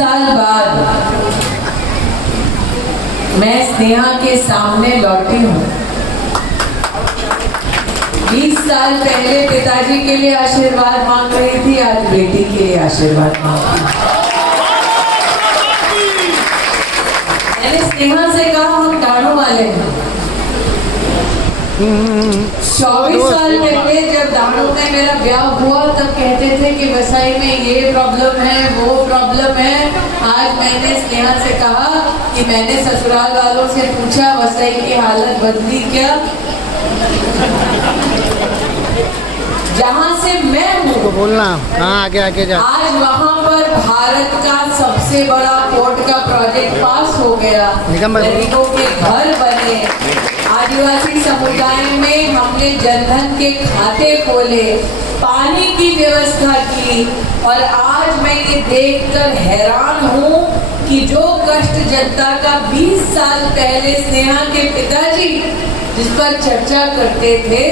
साल बाद मैं स्नेहा के सामने लौटी हूँ। 20 साल पहले पिताजी के लिए आशीर्वाद मांग रही थी, आज बेटी के लिए आशीर्वाद मांग रही हूँ। मैंने स्नेहा से कहा हम दाढ़ों वाले हैं। 24 साल पहले जब दाढ़ों में मेरा ब्याह हुआ तब कहते थे कि वसई में ये प्रॉब्लम है, वो प्रॉब्लम है। आज मैंने स्नेहा से कहा कि मैंने ससुराल वालों से पूछा वसई की हालत बदली क्या? जहाँ से मैं हूँ बोलना, हाँ आगे आगे जा। आज वहाँ पर भारत का सबसे बड़ा पोर्ट का प्रोजेक्ट पास हो गया, गरीबों के घर बने, आदिवासी समुदाय में हमने जनधन के खाते खोले, पानी की व्यवस्था की। और आज मैं ये देखकर हैरान हूँ कि जो कष्ट जनता का 20 साल पहले स्नेहा के पिताजी जिस पर चर्चा करते थे,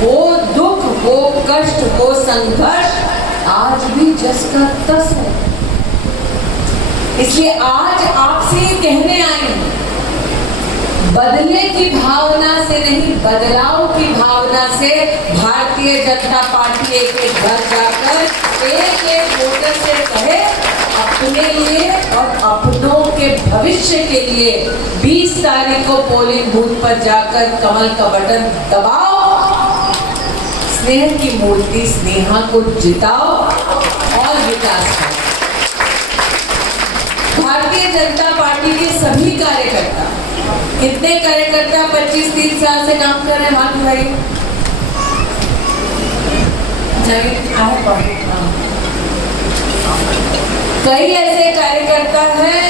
वो दुख, वो कष्ट, वो संघर्ष आज भी जस का तस है। इसलिए आज आपसे कहने आई हूं, बदले की भावना से नहीं, बदलाव की भावना से भारतीय जनता पार्टी एक एक घर जाकर एक एक वोटर से कहे अपने लिए और अपनों के भविष्य के लिए 20 तारीख को पोलिंग बूथ पर जाकर कमल का बटन दबाओ, स्नेह की मूर्ति स्नेहा को जिताओ और विकास करो। भारतीय जनता पार्टी के सभी कार्यकर्ता, कितने कार्यकर्ता 25-30 साल से काम कर रहे हैं? हाथ उठाइए। कई ऐसे कार्यकर्ता हैं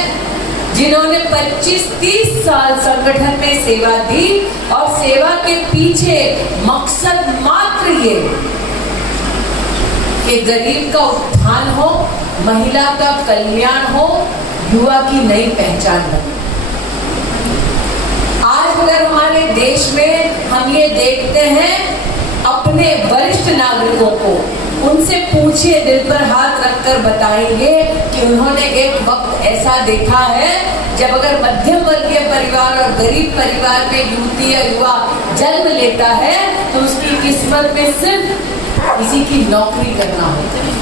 जिन्होंने 25-30 साल संगठन में सेवा दी और सेवा के पीछे मकसद मात्र ये कि गरीब का उत्थान हो, महिला का कल्याण हो, युवा की नई पहचान बने। आज अगर हमारे देश में हम ये देखते हैं, अपने वरिष्ठ नागरिकों को उनसे पूछिए, दिल पर हाथ रखकर बताएंगे कि उन्होंने एक वक्त ऐसा देखा है जब अगर मध्यम वर्गीय परिवार और गरीब परिवार में युवती या युवा जन्म लेता है तो उसकी किस्मत में सिर्फ किसी की नौकरी करना होता है।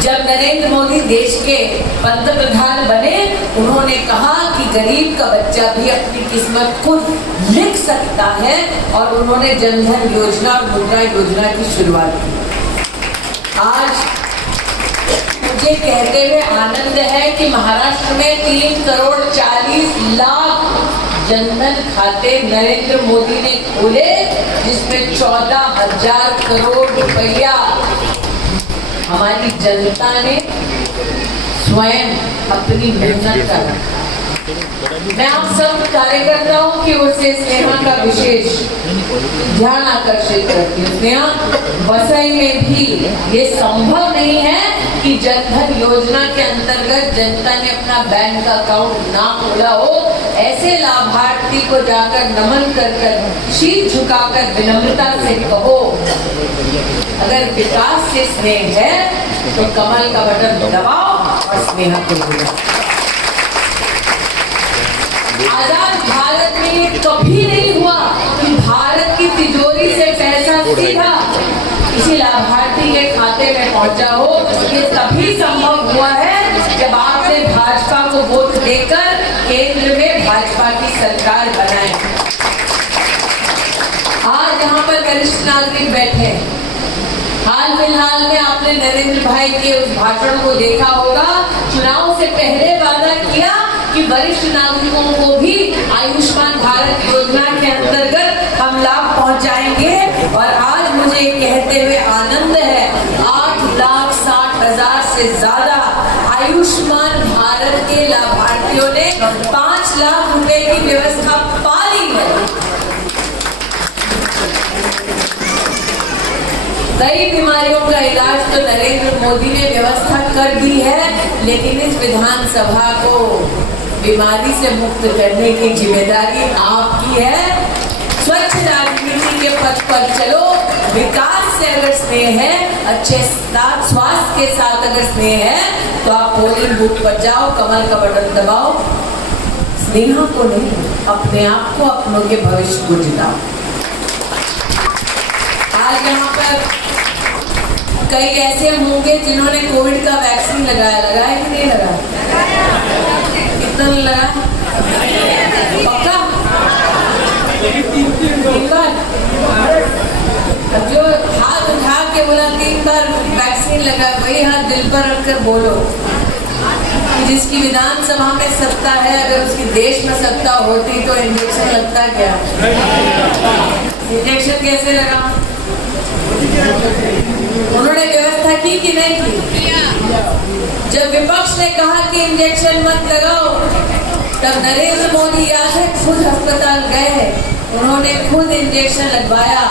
जब नरेंद्र मोदी देश के पंतप्रधान बने, उन्होंने कहा कि गरीब का बच्चा भी अपनी किस्मत खुद लिख सकता है और उन्होंने जनधन योजना और मुद्रा योजना की शुरुआत की। आज मुझे कहते हुए आनंद है कि महाराष्ट्र में 3,40,00,000 जनधन खाते नरेंद्र मोदी ने खोले, जिसमें 14,000 करोड़ रुपया हमारी जनता ने स्वयं अपनी मेहनत कर। मैं आप सब कार्यकर्ताओं की ओर से स्नेहा का विशेष ध्यान आकर्षित करती हूँ। स्नेहा, वसई में भी ये संभव नहीं है कि जनधन योजना के अंतर्गत जनता ने अपना बैंक अकाउंट ना खोला हो। ऐसे लाभार्थी को जाकर नमन कर शीश झुकाकर विनम्रता से कहो, अगर विकास से स्नेह है तो कमल का बटन दबाओ और स्नेहा को बुलाओ। आजाद भारत में ये कभी नहीं हुआ कि भारत की तिजोरी से पैसा सीधा किसी लाभार्थी के खाते में पहुंचा हो। ये तभी संभव हुआ है जब आपने भाजपा को वोट देकर केंद्र में भाजपा की सरकार बनाई। आज यहाँ पर वरिष्ठ नागरिक बैठे हैं, हाल फिलहाल में आपने नरेंद्र भाई के उस भाषण को देखा होगा। चुनाव से पहले वादा किया कि वरिष्ठ नागरिकों को भी आयुष्मान भारत योजना के अंतर्गत हम लाभ पहुंचाएंगे। और आज मुझे कहते हुए आनंद है, 8,60,000 से ज्यादा आयुष्मान भारत के लाभार्थियों ने 5 लाख रुपए की व्यवस्था पा ली है। कई बीमारियों का इलाज तो नरेंद्र मोदी ने व्यवस्था कर दी है, लेकिन इस विधानसभा को बीमारी से मुक्त करने की जिम्मेदारी आपकी है। स्वच्छ राजनीति के पथ पर चलो, विकास से अगर स्नेह है, अच्छे स्वास्थ्य के साथ अगर स्नेह है, तो आप पोलिंग बूथ पर जाओ, कमल का बटन दबाओ, स्नेहा को नहीं, अपने आप को, अपनों के भविष्य को जिताओ। आज यहाँ पर कई ऐसे होंगे जिन्होंने कोविड का वैक्सीन लगाया कि नहीं लगाया? कितना लगा? पक्का? तीन बार? जो हाथ उठा के बोला 3 बार वैक्सीन लगा, वही हाथ दिल पर रखकर बोलो, जिसकी विधानसभा में सत्ता है, अगर उसकी देश में सत्ता होती तो इंजेक्शन लगता क्या? इंजेक्शन कैसे लगा? उन्होंने व्यवस्था की कि नहीं की? जब विपक्ष ने कहा कि इंजेक्शन मत लगाओ, तब नरेंद्र मोदी याद है खुद अस्पताल गए, उन्होंने खुद इंजेक्शन लगवाया,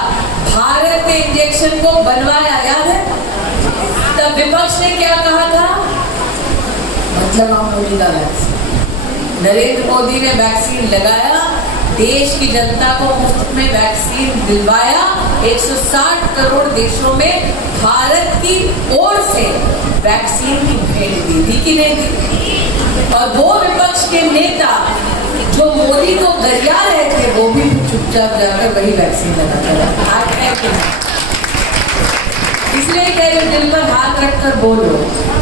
भारत में इंजेक्शन को बनवाया, याद है? तब विपक्ष ने क्या कहा था? मतलब हम मोदी का वैक्सीन, नरेंद्र मोदी ने वैक्सीन लगाया, देश की जनता को मुफ्त में वैक्सीन दिलवाया, 160 करोड़ देशों में भारत की ओर से वैक्सीन की भेंट दी कि नहीं दी? और वो विपक्ष के नेता जो मोदी को गरिया रहे थे, वो भी चुपचाप जाकर वही वैक्सीन लगाते रहे। आज है कि नहीं? इसलिए कह रहे दिल पर हाथ रखकर बोलो,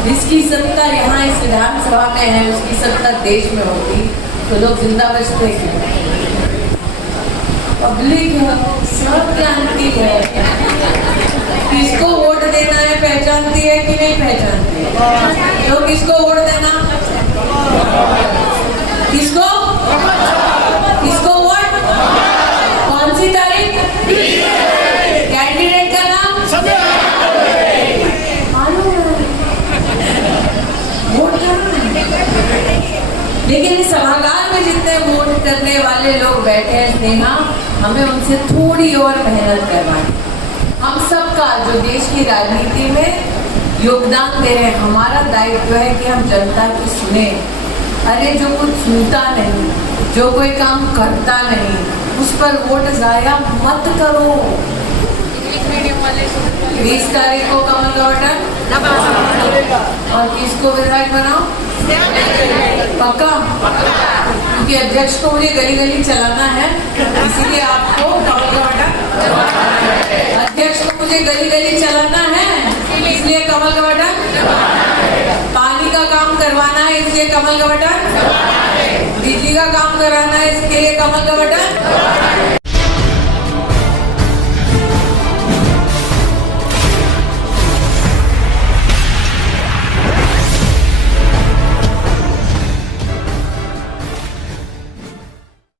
जिसकी सत्ता यहाँ इस विधानसभा में है, उसकी सत्ता देश में होती तो लोग जिंदा बचते क्यों? पब्लिक सब जानती है, किसको वोट देना है पहचानती है कि नहीं पहचानती है? तो किसको वोट देना? किसको? किसको वोट? कौन सी तारीख? कैंडिडेट का नाम? वोट करना। लेकिन इस सभागार में जितने वोट करने वाले लोग बैठे हैं स्नेहा, हमें उनसे थोड़ी और मेहनत करवानी। हम सबका जो देश की राजनीति में योगदान दे रहे हैं, हमारा दायित्व है कि हम जनता की सुने। अरे जो कुछ सुनता नहीं, जो कोई काम करता नहीं, उस पर वोट जाया मत करो। 20 तारीख को कमल का बटन और किसको विधायक बनाओ? पक्का? क्योंकि अध्यक्ष को मुझे गली गली चलाना है, इसीलिए आपको कमल का बटन, अध्यक्ष को मुझे गली गली चलाना है, इसलिए कमल का बटन, पानी का काम करवाना है इसलिए कमल का बटन, बिजली का काम कराना है इसके लिए कमल का बटन,